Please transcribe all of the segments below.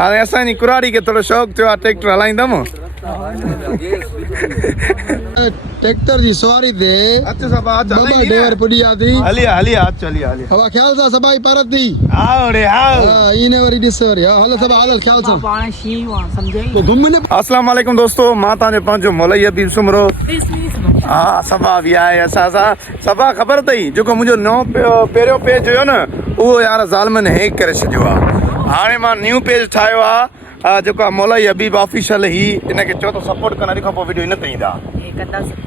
हाणे असांजी कुराड़ी खे थोरो शौक़ु थियो आहे ट्रैक्टर हलाईंदमि ट्रैक्टर जी सवारी ते अच सबा अच बाबा ड्राइवर पुडी आती हलिया हलिया अच हलिया हलिया हवा ख्याल सा सबाई परत दी आओ रे आओ इने वरी ॾिस वरी हल सब हल ख्याल सा पाण शी वा समझे को घुमने अस्सलाम वालेकुम दोस्तों मां तव्हांजो पंहिंजो मौलवी हबीब सुमरो हा सबा बि आहे असां सां सबा ख़बर अथई जेको मुंहिंजो नओं पहिरियों पेज हुयो न उहो यार ज़ालमनि हैक करे छॾियो आहे हाणे मां न्यू पेज ठाहियो आहे जेको आहे मौलवी हबीब ऑफिशियल ही हिनखे चओ त सपोर्ट करण खां पोइ वीडियो इन ते ईंदा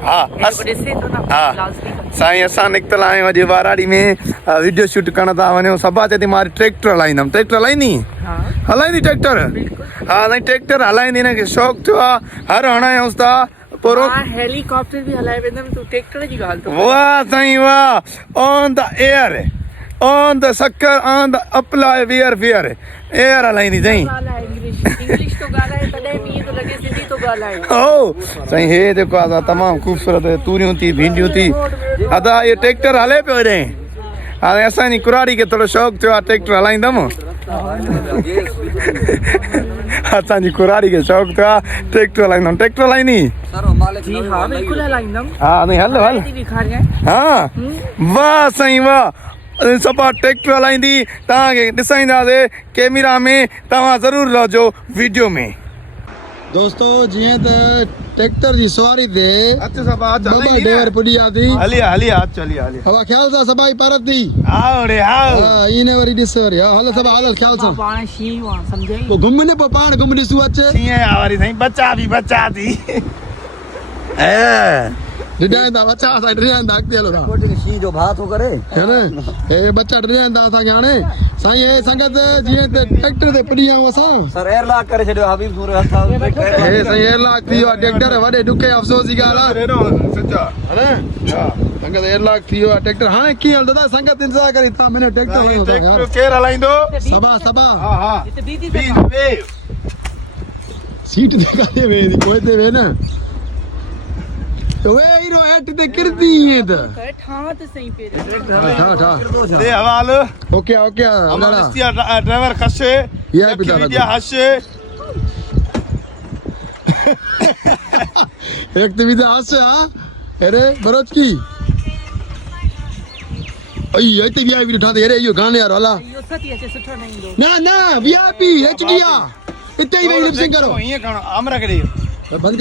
हा साईं असां निकितल आहियूं अॼु वाराड़ी में वीडियो शूट करण था वञूं सबा चए थी मां ट्रैक्टर हलाईंदमि ट्रैक्टर हलाईंदी हलाईंदी ट्रैक्टर हा साईं ट्रैक्टर हलाईंदी हिनखे शौक़ु थियो आहे हर हणायूंसि था हेलीकॉप्टर भी हलाए वेंदम तू ट्रैक्टर जी गाल तो वाह साईं वाह on the air on the Sukkur on the अप्लाई वियर एयर हलाईंदी साईं इंग्लिश तो गालाए तडे भी तो लगे सिंधी तो गालाए ओ साईं हे जेको आहे तमामु ख़ूबसूरत तूरियूं थी भिंडियूं थी अदा इहो ट्रैक्टर हले पियो हेॾे हाणे असांजी कुराड़ी खे थोरो शौक़ु थियो आहे ट्रैक्टर हलाईंदमि असांजी कुराड़ी खे शौक़ु थियो आहे ट्रैक्टर हलाईंदमि ट्रैक्टर हलाईंदी जी हां बिल्कुल हलाईंदम हा नहीं हल हल हा वाह साईं वाह सभा ट्रैक्टर हलाईंदी तव्हांखे ॾिसाईंदासीं कैमरा में तव्हां ज़रूरु रहजो वीडियो में दोस्तों जिए त ट्रैक्टर जी सवारी ते अच सबा अच बाबा ड्राइवर पुडी आती हलिया हलिया अच हलिया हलिया हवा ख्याल सा सबाई परत दी आओ रे आओ इने वरी ॾिस वरी हल सब हल ख्याल सा पाण शी वा समझे को घुमने पे पाण घुम ॾिसू अचे कीअं आहे वरी साईं बचा थी डिजाइन दा बच्चा सा डिजाइन दा अॻिते हलो था कोटे शी जो भा तो करे है ना ए बच्चा डिजाइन दा असांखे हाणे साईं हे संगत जीअं त ट्रैक्टर ते पुॼी आहियूं असां सर एयरलॉक करे छॾियो हबीब सूर हथा हे साईं एयरलॉक थी वियो आहे ट्रैक्टर वॾे ॾुके अफ़सोस जी ॻाल्हि आहे हा संगत एयरलॉक थी वियो आहे ट्रैक्टर हाणे कीअं हलंदो दादा संगत इंतज़ार करी था मैंने ट्रैक्टर केरु हलाईंदो सबा हा हा सीट ते काथे वेंदी पोइ ते वे न वे हीरो हेठ ते किरदी है त ठाव त सही पे ठा दे हवाल ओके ओके हमारा ड्राइवर खसे ये पिता विद्या हसे एक तो विद्या हसे हां अरे बरोच की आई ते वीआईपी ठा दे अरे यो गाने यार वाला यो सती अचे सुठो नहीं दो ना ना वीआईपी एचडी आ इते ही लिप सिंग करो ये करो हमरा करे